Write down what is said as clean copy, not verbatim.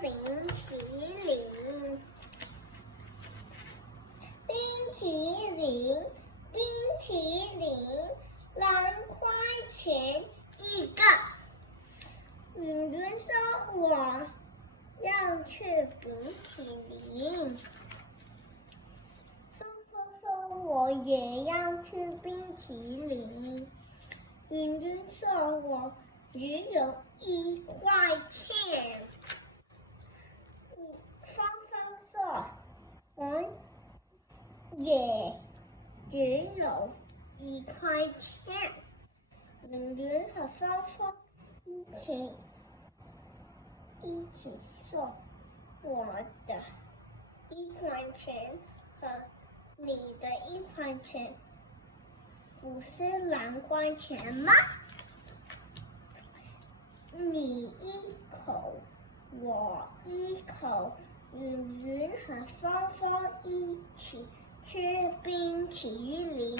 冰淇淋。冰淇淋，冰淇淋，2块钱一个。云云说我要吃冰淇淋。风风说我也要吃冰淇淋。云云说我只有1块钱。芳芳说我也只有1块钱。云云和芳芳一起说我的1块钱和你的1块钱不是2块钱吗？你一口，我一口，云云和芳芳一起吃冰淇淋。